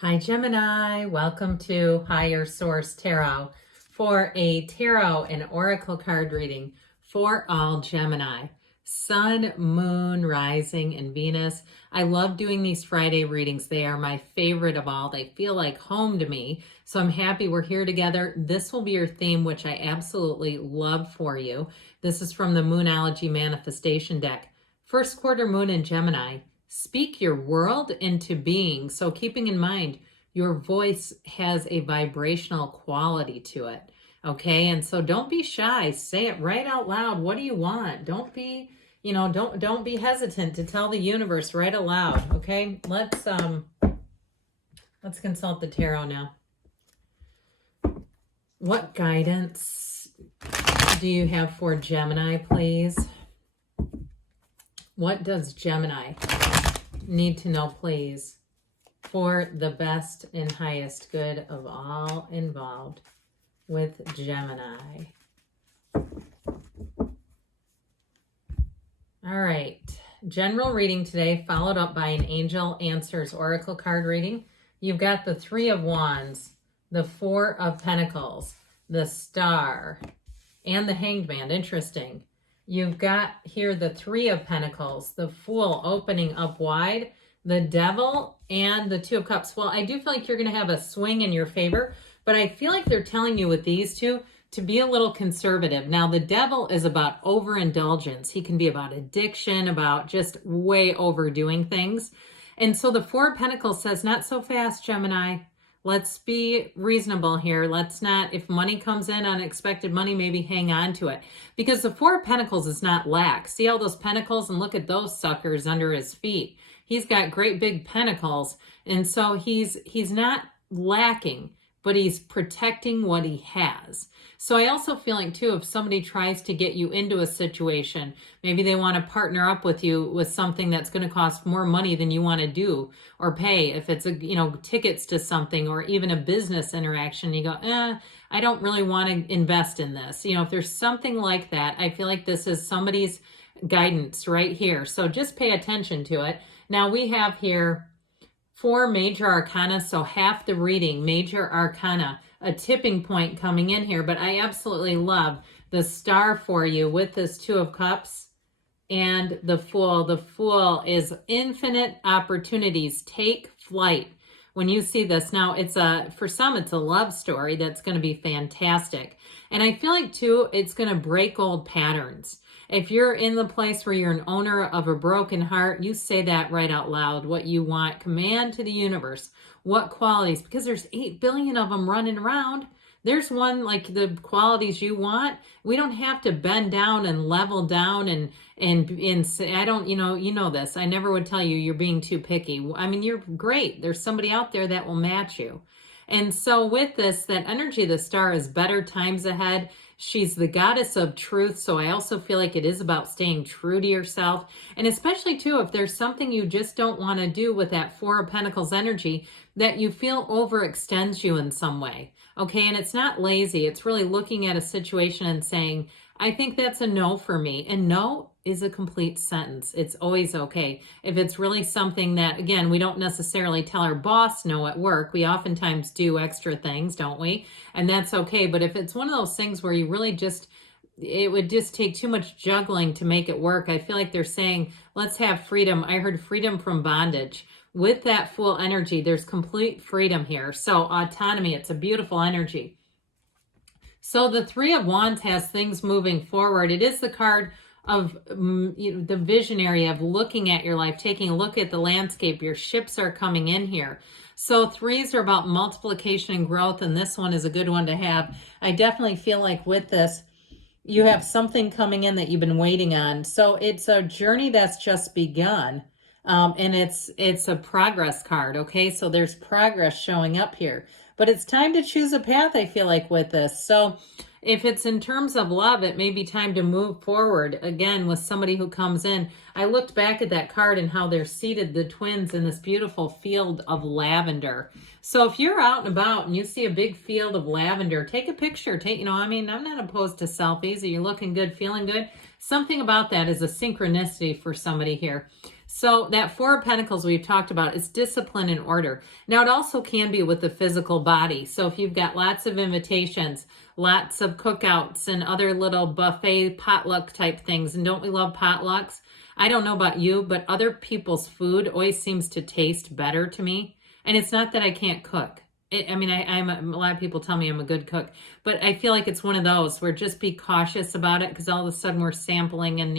Hi Gemini, welcome to Higher Source Tarot for a tarot and oracle card reading for all Gemini. Sun, Moon, Rising, and Venus. I love doing these Friday readings. They are my favorite of all. They feel like home to me. So I'm happy we're here together. This will be your theme, which I absolutely love for you. This is from the Moonology Manifestation deck. First quarter moon in Gemini. Speak your world into being. So keeping in mind, your voice has a vibrational quality to it. Okay. And so don't be shy. Say it right out loud. What do you want? Don't be, don't be hesitant to tell the universe right aloud. Okay. Let's consult the tarot now. What guidance do you have for Gemini, please? What does Gemini need to know, please, for the best and highest good of all involved with Gemini? All right. General reading today, followed up by an Angel Answers Oracle card reading. You've got the Three of Wands, the Four of Pentacles, the Star, and the Hanged Man. Interesting. You've got here the Three of Pentacles, the Fool opening up wide, the Devil, and the Two of Cups. Well, I do feel like you're going to have a swing in your favor, but I feel like they're telling you with these two to be a little conservative. Now, the Devil is about overindulgence. He can be about addiction, about just way overdoing things. And so the Four of Pentacles says, not so fast, Gemini. Let's be reasonable here. Let's not, if money comes in, unexpected money, maybe hang on to it. Because the Four of Pentacles is not lack. See all those pentacles? And look at those suckers under his feet. He's got great big pentacles. And so he's not lacking, but he's protecting what he has. So I also feel like, too, if somebody tries to get you into a situation, maybe they want to partner up with you with something that's going to cost more money than you want to do or pay. If it's, tickets to something or even a business interaction, you go, I don't really want to invest in this. If there's something like that, I feel like this is somebody's guidance right here. So just pay attention to it. Now we have here 4 major arcana, so half the reading, major arcana, a tipping point coming in here. But I absolutely love the Star for you with this Two of Cups and the Fool. The Fool is infinite opportunities. Take flight when you see this. Now, for some, it's a love story that's going to be fantastic. And I feel like, too, it's going to break old patterns. If you're in the place where you're an owner of a broken heart, you say that right out loud, what you want. Command to the universe. What qualities? Because there's 8 billion of them running around. There's one, like the qualities you want. We don't have to bend down and level down and say, I don't, you know this. I never would tell you you're being too picky. I mean, you're great. There's somebody out there that will match you. And so with this, that energy of the Star is better times ahead. She's the goddess of truth. So I also feel like it is about staying true to yourself. And especially too, if there's something you just don't want to do with that Four of Pentacles energy that you feel overextends you in some way. Okay. And it's not lazy. It's really looking at a situation and saying, I think that's a no for me. And no is a complete sentence. It's always okay. If it's really something that, again, we don't necessarily tell our boss no at work. We oftentimes do extra things, don't we? And that's okay. But if it's one of those things where you really it would just take too much juggling to make it work. I feel like they're saying, let's have freedom. I heard freedom from bondage. With that Fool energy, there's complete freedom here. So autonomy, it's a beautiful energy. So the Three of Wands has things moving forward. It is the card of the visionary, of looking at your life, taking a look at the landscape. Your ships are coming in here. So threes are about multiplication and growth, and this one is a good one to have. I definitely feel like with this, you have something coming in that you've been waiting on. So it's a journey that's just begun, and it's a progress card, okay? So there's progress showing up here. But it's time to choose a path, I feel like, with this. So if it's in terms of love, it may be time to move forward again with somebody who comes in. I looked back at that card and how they're seated, the twins, in this beautiful field of lavender. So if you're out and about and you see a big field of lavender, take a picture. I'm not opposed to selfies. Are you looking good, feeling good? Something about that is a synchronicity for somebody here. So that Four of Pentacles we've talked about is discipline and order. Now it also can be with the physical body. So if you've got lots of invitations, lots of cookouts and other little buffet potluck type things, and don't we love potlucks? I don't know about you, but other people's food always seems to taste better to me. And it's not that I can't cook. I'm a lot of people tell me I'm a good cook, but I feel like it's one of those where just be cautious about it, because all of a sudden we're sampling and,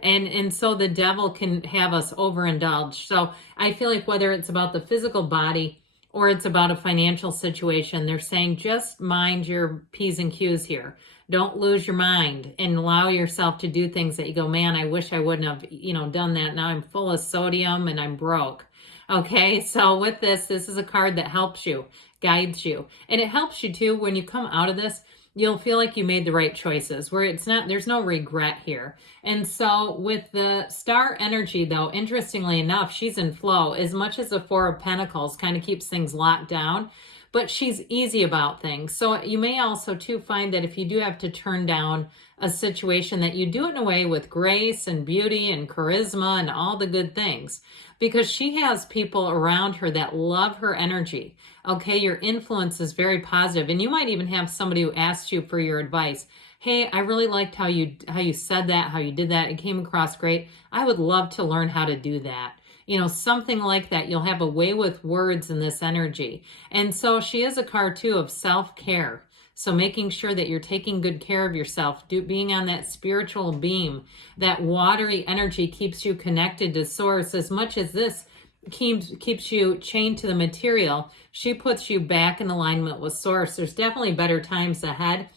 and so the devil can have us overindulge. So I feel like whether it's about the physical body or it's about a financial situation, they're saying just mind your P's and Q's here. Don't lose your mind and allow yourself to do things that you go, man, I wish I wouldn't have, done that. Now I'm full of sodium and I'm broke. Okay, so with this is a card that helps you, guides you. And it helps you too, when you come out of this, you'll feel like you made the right choices, where there's no regret here. And so with the star energy though, interestingly enough, she's in flow. As much as the Four of Pentacles kind of keeps things locked down, but she's easy about things. So you may also too find that if you do have to turn down a situation, that you do it in a way with grace and beauty and charisma and all the good things, because she has people around her that love her energy. Okay, your influence is very positive, and you might even have somebody who asks you for your advice. Hey, I really liked how you said that, how you did that. It came across great. I would love to learn how to do that. Something like that. You'll have a way with words in this energy. And so she is a card too of self-care. So making sure that you're taking good care of yourself, being on that spiritual beam, that watery energy keeps you connected to source. As much as this keeps you chained to the material, she puts you back in alignment with source. There's definitely better times ahead,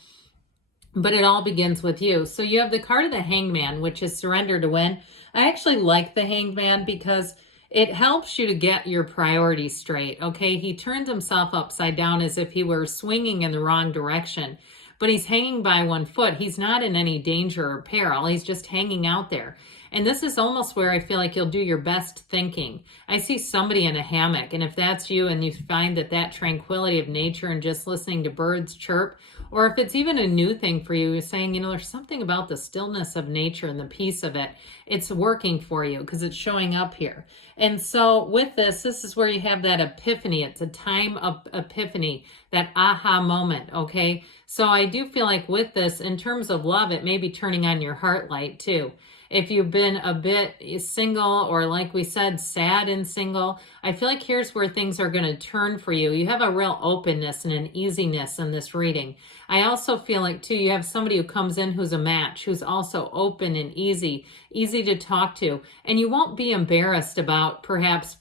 but it all begins with you. So you have the card of the Hangman, which is surrender to win. I actually like the Hangman because it helps you to get your priorities straight, okay? He turns himself upside down as if he were swinging in the wrong direction, but he's hanging by one foot. He's not in any danger or peril. He's just hanging out there. And this is almost where I feel like you'll do your best thinking. I see somebody in a hammock, and if that's you and you find that tranquility of nature and just listening to birds chirp, or if it's even a new thing for you, you're saying, there's something about the stillness of nature and the peace of it. It's working for you because it's showing up here. And so with this is where you have that epiphany. It's a time of epiphany, that aha moment, okay? So I do feel like with this, in terms of love, it may be turning on your heart light too. If you've been a bit single, or like we said, sad and single, I feel like here's where things are going to turn for you. You have a real openness and an easiness in this reading. I also feel like too, you have somebody who comes in who's a match, who's also open and easy to talk to. And you won't be embarrassed about perhaps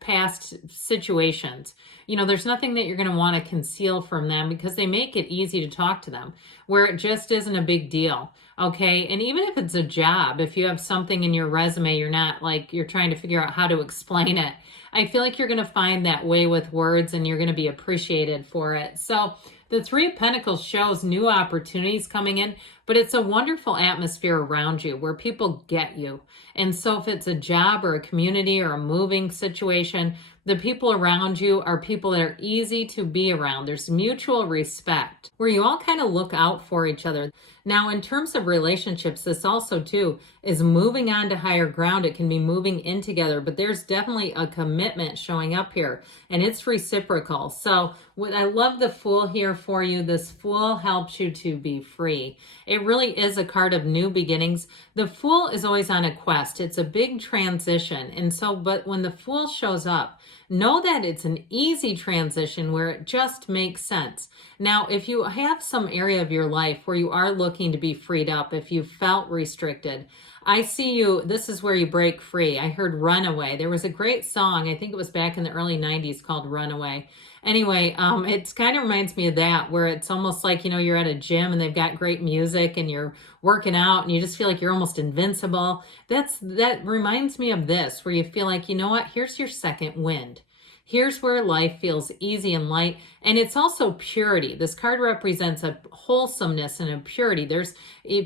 past situations. There's nothing that you're going to want to conceal from them, because they make it easy to talk to them, where it just isn't a big deal. Okay. And even if it's a job, if you have something in your resume, you're trying to figure out how to explain it. I feel like you're going to find that way with words, and you're going to be appreciated for it. So the Three of Pentacles shows new opportunities coming in, but it's a wonderful atmosphere around you where people get you. And so if it's a job or a community or a moving situation, the people around you are people that are easy to be around. There's mutual respect where you all kind of look out for each other. Now, in terms of relationships, this also too is moving on to higher ground. It can be moving in together, but there's definitely a commitment showing up here, and it's reciprocal. So I love the Fool here for you. This Fool helps you to be free. It really is a card of new beginnings. The Fool is always on a quest. It's a big transition. And so, but when the Fool shows up, know that it's an easy transition where it just makes sense. Now, if you have some area of your life where you are looking to be freed up, if you felt restricted, I see you, this is where you break free. I heard Runaway. There was a great song, I think it was back in the early 90s, called Runaway. Anyway, it kind of reminds me of that, where it's almost like, you're at a gym and they've got great music and you're working out and you just feel like you're almost invincible. That reminds me of this, where you feel like, you know what, here's your second wind. Here's where life feels easy and light. And it's also purity. This card represents a wholesomeness and a purity. There's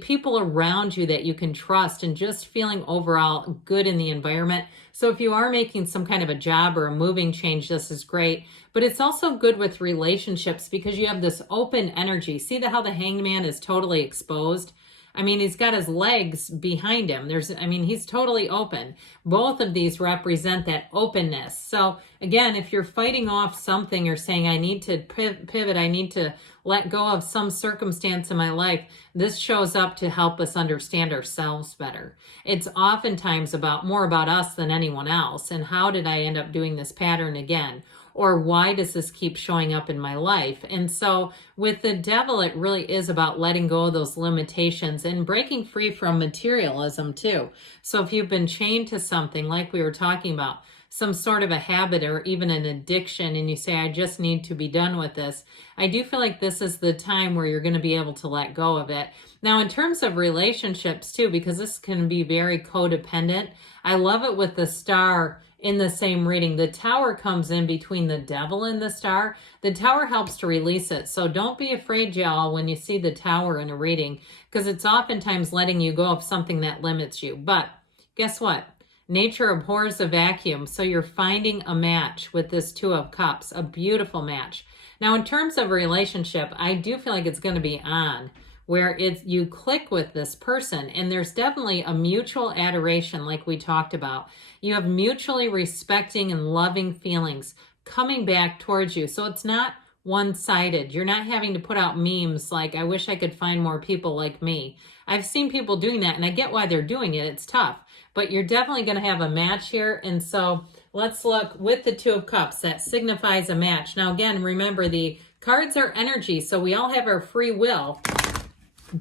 people around you that you can trust, and just feeling overall good in the environment. So if you are making some kind of a job or a moving change, this is great. But it's also good with relationships because you have this open energy. See how the Hanged Man is totally exposed? I mean, he's got his legs behind him. He's totally open. Both of these represent that openness. So again, if you're fighting off something or saying, I need to pivot, I need to let go of some circumstance in my life, this shows up to help us understand ourselves better. It's oftentimes more about us than anyone else. And how did I end up doing this pattern again? Or why does this keep showing up in my life? And so with the devil, it really is about letting go of those limitations and breaking free from materialism too. So if you've been chained to something, like we were talking about, some sort of a habit or even an addiction, and you say, I just need to be done with this, I do feel like this is the time where you're going to be able to let go of it. Now, in terms of relationships too, because this can be very codependent, I love it with the star in the same reading. The tower comes in between the devil and the star. The tower helps to release it. So don't be afraid, y'all, when you see the tower in a reading, because it's oftentimes letting you go of something that limits you. But guess what? Nature abhors a vacuum. So you're finding a match with this Two of Cups, a beautiful match. Now, in terms of relationship, I do feel like it's going to be on, where you click with this person, and there's definitely a mutual adoration like we talked about. You have mutually respecting and loving feelings coming back towards you. So it's not one-sided. You're not having to put out memes like, I wish I could find more people like me. I've seen people doing that, and I get why they're doing it. It's tough, but you're definitely going to have a match here. And so let's look with the Two of Cups. That signifies a match. Now, again, remember, the cards are energy, so we all have our free will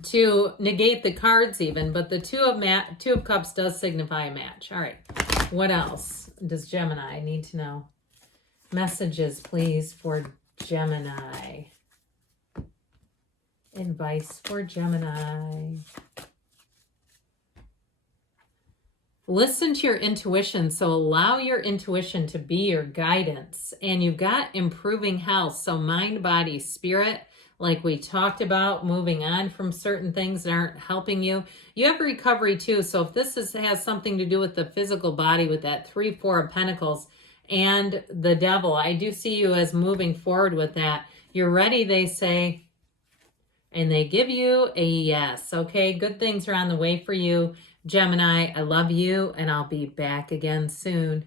to negate the cards even, but the Two of Cups does signify a match. All right, what else does Gemini need to know? Messages, please, for Gemini. Advice for Gemini. Listen to your intuition. So allow your intuition to be your guidance. And you've got improving health. So mind, body, spirit, like we talked about, moving on from certain things that aren't helping you. You have recovery too. So if this has something to do with the physical body, with that 3-4 of Pentacles and the devil, I do see you as moving forward with that. You're ready, they say, and they give you a yes. Okay, good things are on the way for you, Gemini. I love you, and I'll be back again soon.